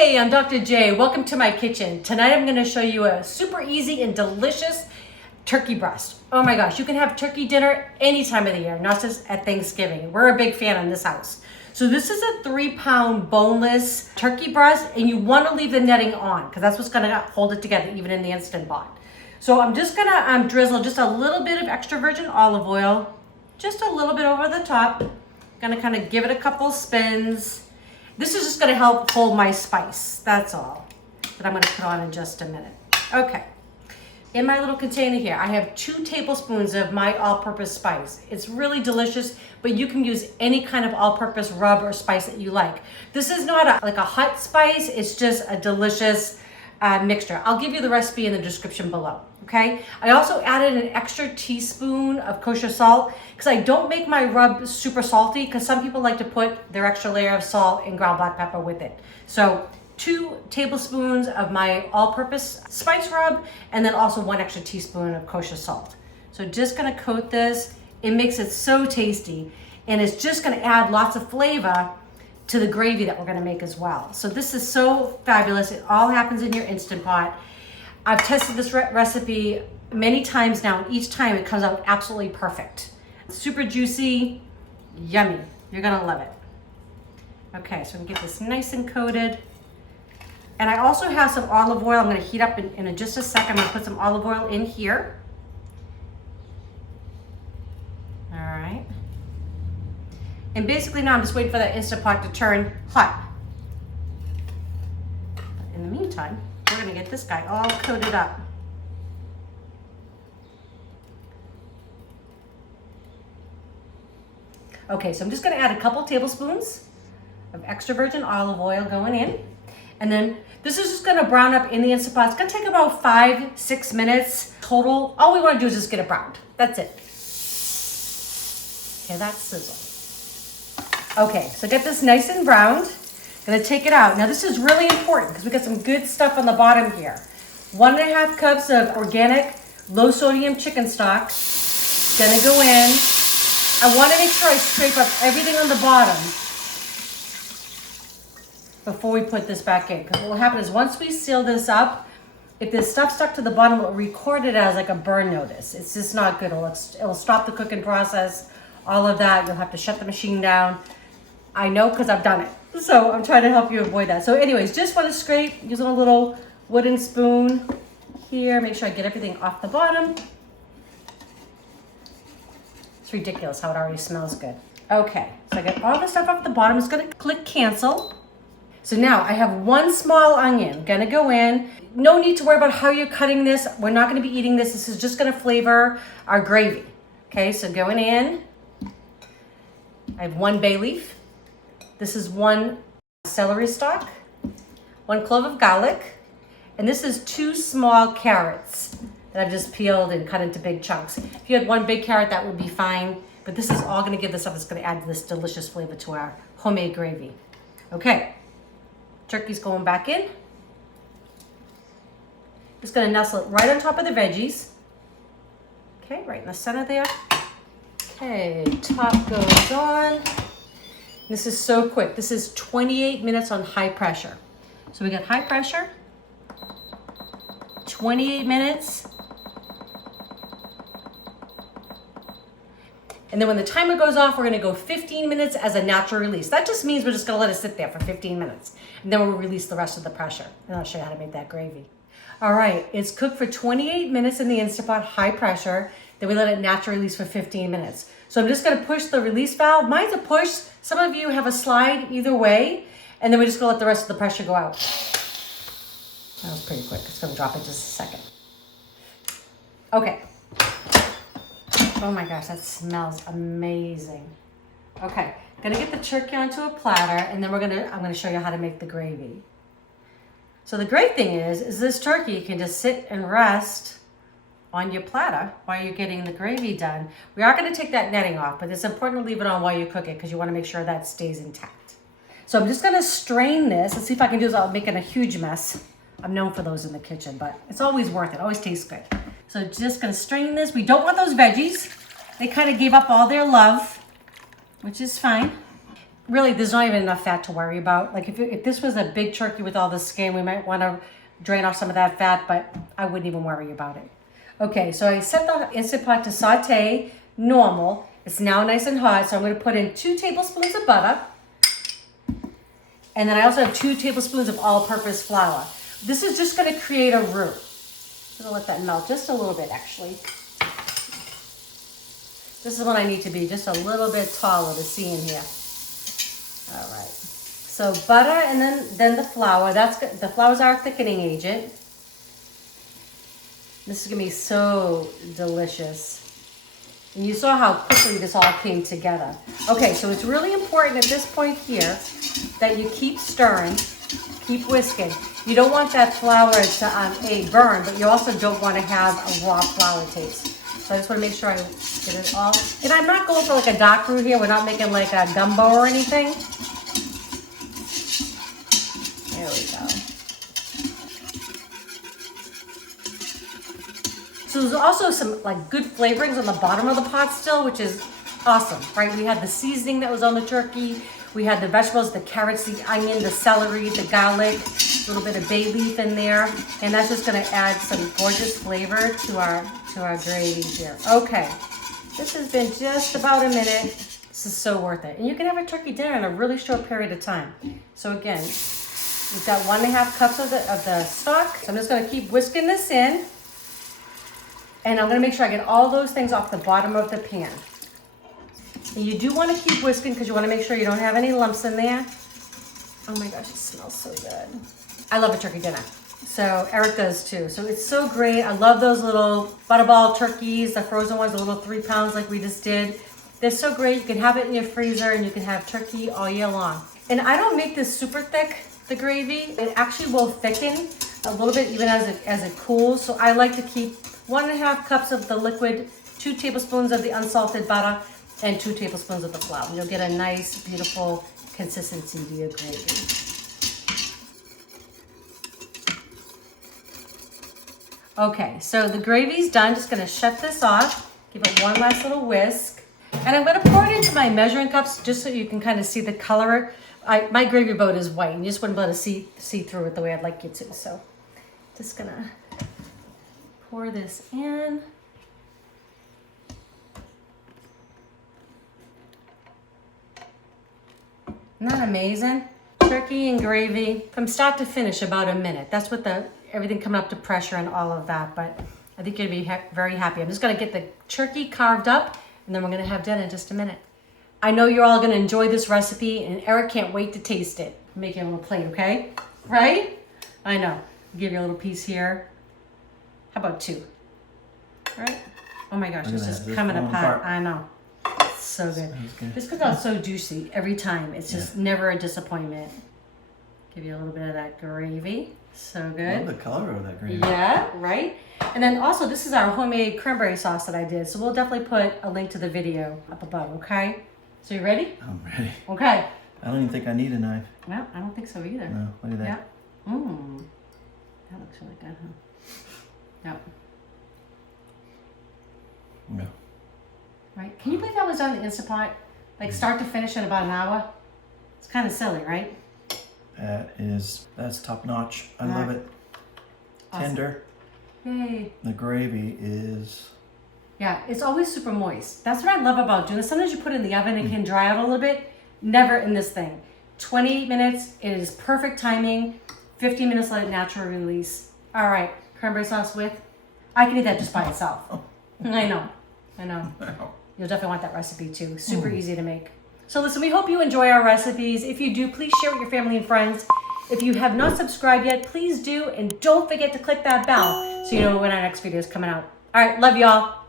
Hey, I'm Dr. J. Welcome to my kitchen. Tonight I'm going to show you a super easy and delicious turkey breast. Oh my gosh, you can have turkey dinner any time of the year, not just at Thanksgiving. We're a big fan in this house. So this is a 3-pound boneless turkey breast, and you want to leave the netting on because that's what's going to hold it together even in the Instant Pot. So I'm just going to drizzle just a little bit of extra virgin olive oil, just a little bit over the top. Going to kind of give it a couple spins. This is just going to help hold my spice, that's all, that I'm going to put on in just a minute. Okay, in my little container here, I have 2 tablespoons of my all-purpose spice. It's really delicious, but you can use any kind of all-purpose rub or spice that you like. This is not like a hot spice, it's just a delicious mixture. I'll give you the recipe in the description below, okay? I also added an extra teaspoon of kosher salt because I don't make my rub super salty because some people like to put their extra layer of salt and ground black pepper with it. So 2 tablespoons of my all-purpose spice rub and then also 1 extra teaspoon of kosher salt. So just gonna coat this. It makes it so tasty and it's just gonna add lots of flavor to the gravy that we're gonna make as well. So this is so fabulous. It all happens in your Instant Pot. I've tested this recipe many times now, and each time it comes out absolutely perfect. Super juicy, yummy. You're gonna love it. Okay, so I'm gonna get this nice and coated. And I also have some olive oil. I'm gonna heat up in just a second. I'm gonna put some olive oil in here. All right. And basically now I'm just waiting for that Instant Pot to turn hot. In the meantime, we're gonna get this guy all coated up. Okay, so I'm just gonna add a couple tablespoons of extra virgin olive oil going in. And then this is just gonna brown up in the Instant Pot. It's gonna take about 5-6 minutes total. All we wanna do is just get it browned. That's it. Okay, that's sizzle. Okay, so get this nice and browned. Gonna take it out. Now this is really important because we got some good stuff on the bottom here. 1.5 cups of organic, low sodium chicken stock. Gonna go in. I wanna make sure I scrape up everything on the bottom before we put this back in. Because what will happen is once we seal this up, if there's stuff stuck to the bottom, it'll record it as like a burn notice. It's just not good. It'll stop the cooking process, all of that. You'll have to shut the machine down. I know because I've done it. So I'm trying to help you avoid that. So anyways, just want to scrape using a little wooden spoon here. Make sure I get everything off the bottom. It's ridiculous how it already smells good. Okay, so I got all the stuff off the bottom. I'm just gonna click cancel. So now I have 1 small onion. Gonna go in. No need to worry about how you're cutting this. We're not gonna be eating this. This is just gonna flavor our gravy. Okay, so going in. I have 1 bay leaf. This is 1 celery stalk, 1 clove of garlic, and this is 2 small carrots that I've just peeled and cut into big chunks. If you had 1 big carrot, that would be fine, but this is all gonna give this stuff that's gonna add this delicious flavor to our homemade gravy. Okay, turkey's going back in. Just gonna nestle it right on top of the veggies. Okay, right in the center there. Okay, top goes on. This is so quick. This is 28 minutes on high pressure. So we got high pressure, 28 minutes. And then when the timer goes off, we're gonna go 15 minutes as a natural release. That just means we're just gonna let it sit there for 15 minutes. And then we'll release the rest of the pressure. And I'll show you how to make that gravy. All right, it's cooked for 28 minutes in the Instant Pot, high pressure. Then we let it naturally release for 15 minutes. So I'm just gonna push the release valve. Mine's a push. Some of you have a slide either way. And then we're just gonna let the rest of the pressure go out. That was pretty quick. It's gonna drop in just a second. Okay. Oh my gosh, that smells amazing. Okay, gonna get the turkey onto a platter and then I'm gonna show you how to make the gravy. So the great thing is this turkey can just sit and rest on your platter while you're getting the gravy done. We are gonna take that netting off, but it's important to leave it on while you cook it because you wanna make sure that stays intact. So I'm just gonna strain this. Let's see if I can do this without making a huge mess. I'm known for those in the kitchen, but it's always worth it, always tastes good. So just gonna strain this. We don't want those veggies. They kind of gave up all their love, which is fine. really, there's not even enough fat to worry about. Like if this was a big turkey with all the skin, we might want to drain off some of that fat, but I wouldn't even worry about it. Okay, so I set the Instant Pot to saute normal. It's now nice and hot, so I'm going to put in 2 tablespoons of butter. And then I also have 2 tablespoons of all-purpose flour. This is just going to create a roux. I'm going to let that melt just a little bit, actually. This is what I need to be, just a little bit taller to see in here. All right. So butter and then the flour. That's good. The flour is our thickening agent. This is going to be so delicious. And you saw how quickly this all came together. Okay, so it's really important at this point here that you keep stirring, keep whisking. You don't want that flour to burn, but you also don't want to have a raw flour taste. So I just want to make sure I get it all. And I'm not going for like a dark roux here. We're not making like a gumbo or anything. There we go. So there's also some like good flavorings on the bottom of the pot still, which is awesome, right? We had the seasoning that was on the turkey. We had the vegetables, the carrots, the onion, the celery, the garlic, a little bit of bay leaf in there. And that's just gonna add some gorgeous flavor to our gravy here. Okay, this has been just about a minute. This is so worth it. And you can have a turkey dinner in a really short period of time. So again, we've got 1.5 cups of the stock. So I'm just gonna keep whisking this in. And I'm gonna make sure I get all those things off the bottom of the pan. And you do wanna keep whisking because you wanna make sure you don't have any lumps in there. Oh my gosh, it smells so good. I love a turkey dinner. So Eric does too. So it's so great. I love those little butterball turkeys, the frozen ones, the little 3 pounds like we just did. They're so great. You can have it in your freezer and you can have turkey all year long. And I don't make this super thick, the gravy. It actually will thicken a little bit even as it cools. So I like to keep 1.5 cups of the liquid, 2 tablespoons of the unsalted butter, and 2 tablespoons of the flour. You'll get a nice, beautiful consistency to your gravy. Okay, so the gravy's done. Just gonna shut this off, give it one last little whisk. And I'm gonna pour it into my measuring cups just so you can kind of see the color. My gravy boat is white and you just wouldn't be able to see through it the way I'd like you to. So just gonna pour this in. Isn't that amazing? Turkey and gravy from start to finish, about a minute. That's what everything coming up to pressure and all of that, but I think you'll be very happy. I'm just gonna get the turkey carved up and then we're gonna have dinner in just a minute. I know you're all gonna enjoy this recipe and Eric can't wait to taste it. Make you a little plate, okay? Right? I know. I'll give you a little piece here. How about 2? All right? Oh my gosh, it's just coming apart. I know. It's so good. This comes out so juicy every time. It's just never a disappointment. Give you a little bit of that gravy. So good. I love the color of that gravy. Yeah, right? And then also, this is our homemade cranberry sauce that I did. So we'll definitely put a link to the video up above, okay? So you ready? I'm ready. Okay. I don't even think I need a knife. Well, I don't think so either. No, look at that. Yeah. Mmm. That looks really good, huh? Yep. No. Right? Can you believe that was on the Instant Pot? Like start to finish in about an hour? It's kind of silly, right? That's top notch. I love it. Awesome. Tender. Yay. The gravy is... Yeah, it's always super moist. That's what I love about doing this. Sometimes you put it in the oven and it can dry out a little bit. Never in this thing. 28 minutes, it is perfect timing. 15 minutes, let it naturally release. All right, cranberry sauce with... I can eat that just by itself. I know. You'll definitely want that recipe too. Super easy to make. So listen, we hope you enjoy our recipes. If you do, please share with your family and friends. If you have not subscribed yet, please do. And don't forget to click that bell so you know when our next video is coming out. All right, love y'all.